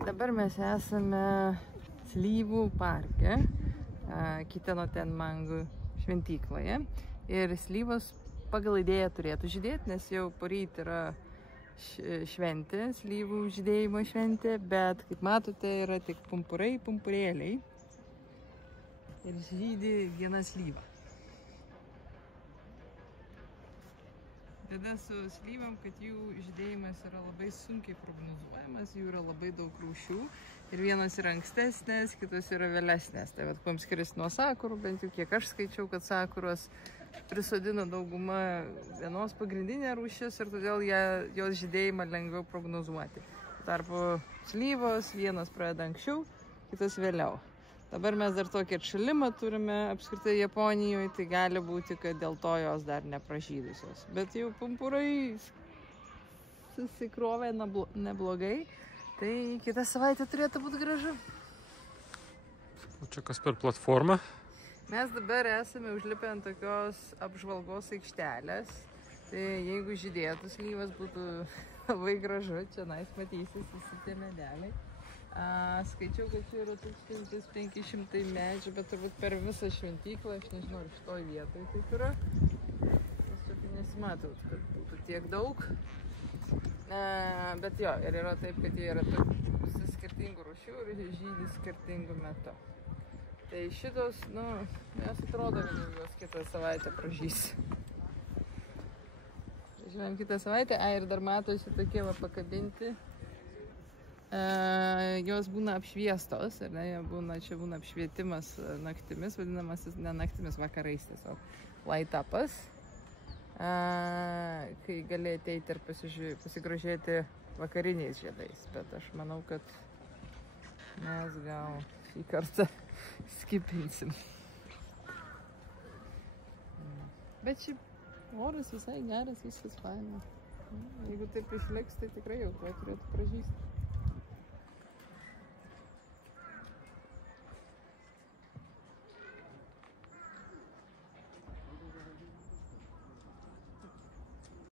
Tai dabar mes esame Slyvų parke, Kiteno ten mangų šventykloje. Ir slyvos pagal idėją turėtų žydėti, nes jau poryt yra šventė, slyvų žydėjimo šventė, bet kaip matote yra tik pumpurai, pumpurėliai ir žydi viena slyva. Tada su slyvom, kad jų žydėjimas yra labai sunkiai prognozuojamas, jų yra labai daug rūšių ir vienos yra ankstesnės, kitos yra vėlesnės. Tai kuom skiriasi nuo sakurų, bent jau kiek aš skaičiau, kad sakuros prisodina dauguma vienos pagrindinė rūšis ir todėl jos žydėjimą lengviau prognozuoti. Tarpu slyvos vienos pradeda anksčiau, kitos vėliau. Dabar mes dar tokį atšalimą turime apskritai Japonijoje, tai gali būti, kad dėl to jos dar nepražydusios. Bet jau pumpurai susikrovė neblogai, tai kitą savaitę turėtų būti gražu. O čia kas per platformą? Mes dabar esame užlipę ant tokios apžvalgos aikštelės. Tai jeigu žydėtų slyvas, būtų labai gražu. Čia matysis visi tie medeliai. Skaičiau, kad čia yra 1500 medžių, bet turbūt per visą šventyklą, aš nežinau, ar šitoj vietoj taip yra. Nes čia tai nesimatau, kad būtų tiek daug. Bet jo, ir yra taip, kad jie yra visi skirtingų rūšių ir žydi skirtingų metų. Tai šitos, jos atrodo, kad jos kitą savaitę pražys. Žiūrėjom kitą savaitę, ir dar matosi tokie pakabinti. Jos būna apšviestos, ar ne, čia būna apšvietimas naktimis, vadinamasis ne naktimis, vakarais tiesiog light-upas, kai gali ateiti ir pasigrožėti vakariniais žiedais, bet aš manau, kad mes gal šį kartą skipinsim. Bet šiaip oras visai geras, viskas faina. Jeigu taip išliks, tai tikrai jau turėtų pražysti.